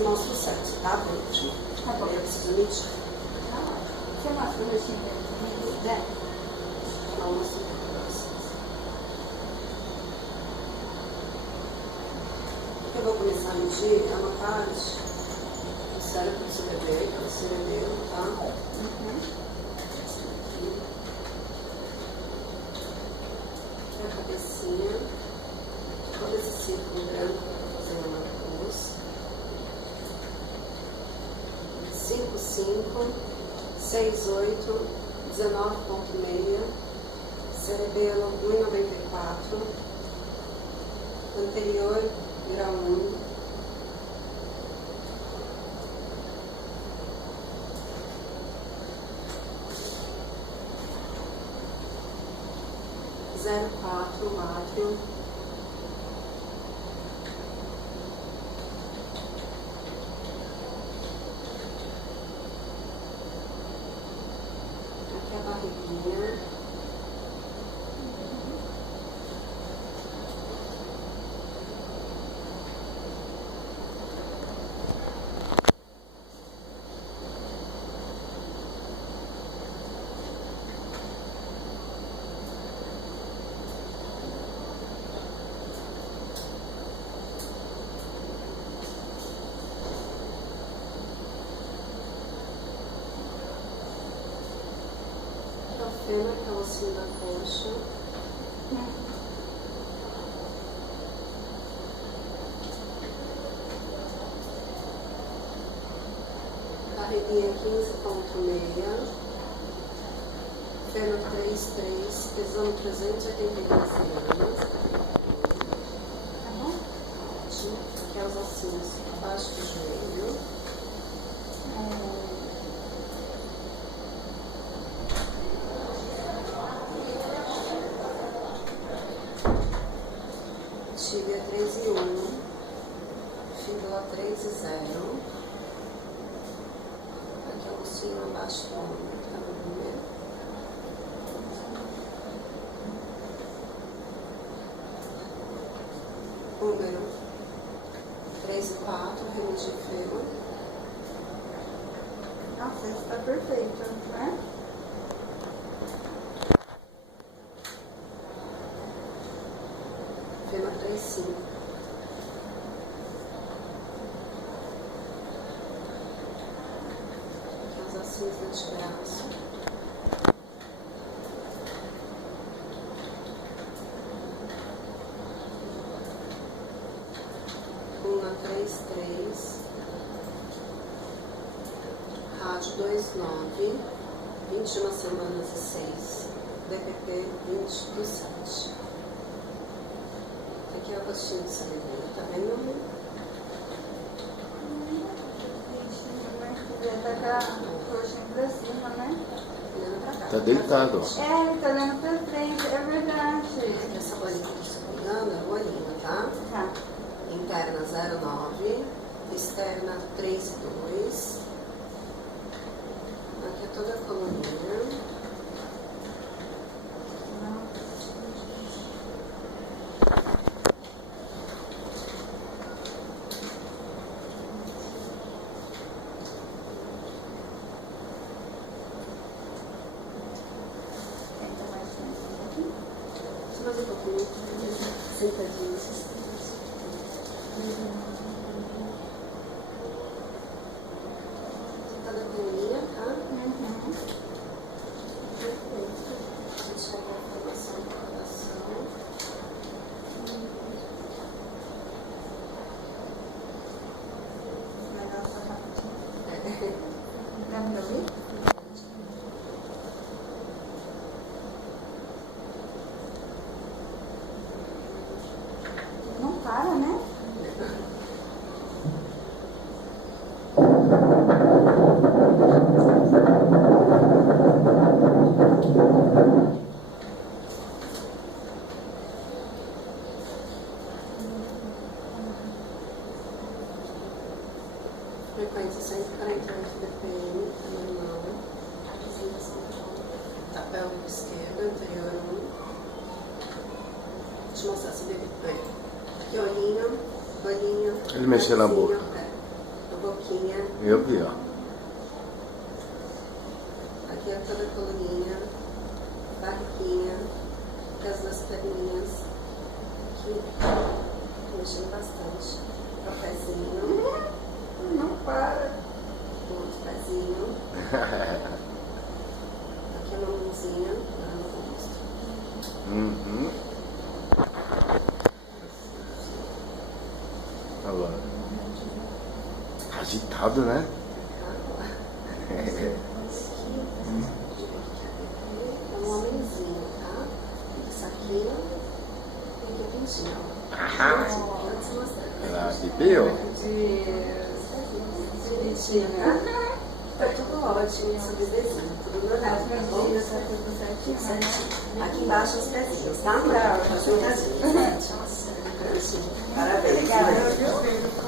e mostro o sexo, tá? Por último. Tá bom. Eu preciso medir. Você mostra o rostinho dele? É. Não, não sei pra vocês. O que eu vou começar a medir é uma parte do cérebro do seu bebê, que é o cerebelo, tá? Essa aqui. E a cabecinha. Todo esse círculo branco para fazer uma cruz. 5, 5, 6, 8, 19,6, cerebelo 1,94, anterior grau 1, zero 4, átrio, aqui a barriguinha, que é o ossinho da coxa. Barriguinha 15,6. Fêmur 3,3, pesando 382 gramas. Tá bom? Ótimo. Aqui é os ossinhos abaixo do joelho. Tíbia 3,1, fíbula 3,0. Aqui é o ossinho abaixo do ombro, tá vendo? Número 3 e 4, remo de fêmur. Nossa, esse tá perfeito, né? Fêmur 3,5. Aqui os ossinhos do antebraço. Coluna 3,3. Rádio 2,9. 21 semanas e 6. DPP 20 do 7. Aqui é o rostinho do cerebelo, tá vendo? Ele tá com a coxinha pra cima, né? Olhando pra cá. Tá deitado, ó. É, ele tá olhando pra frente, é verdade. Essa bolinha que eu estou pegando é a bolinha, tá? Tá. Interna 0,9, externa 3,2. Aqui é toda a coluninha. Só mais um pouquinho. Sentadinho. Toda a coluninha, tá? Perfeito. A gente chega a formação do coração. Vai dar essa rapidinho. Dá pra ouvir? Não para, né? Frequência 148 BPM, tá normal. Tá pélvico esquerdo, anterior 1. Deixa eu mostrar se ele. Aqui, olhinho, olhinho. Ele mexeu na boca. É. barriguinha. Eu vi, ó. Aqui é toda a coluninha, barriguinha, com as duas perninhas. Aqui, mexendo bastante. O pezinho. Não para. O outro pezinho. Aqui a mãozinha, lá no rosto. Uhum. Olha lá. Agitado, né? É um homenzinho, tá? Isso aqui tem que pintinho. Pode se mostrar. Ela bebeu? Direitinho, né? Tá tudo ótimo, essa bebezinha. Tudo normal. Tudo certinho. Aqui embaixo os pezinhos, tá? Pra sentadinho. Parabéns. Obrigada, viu?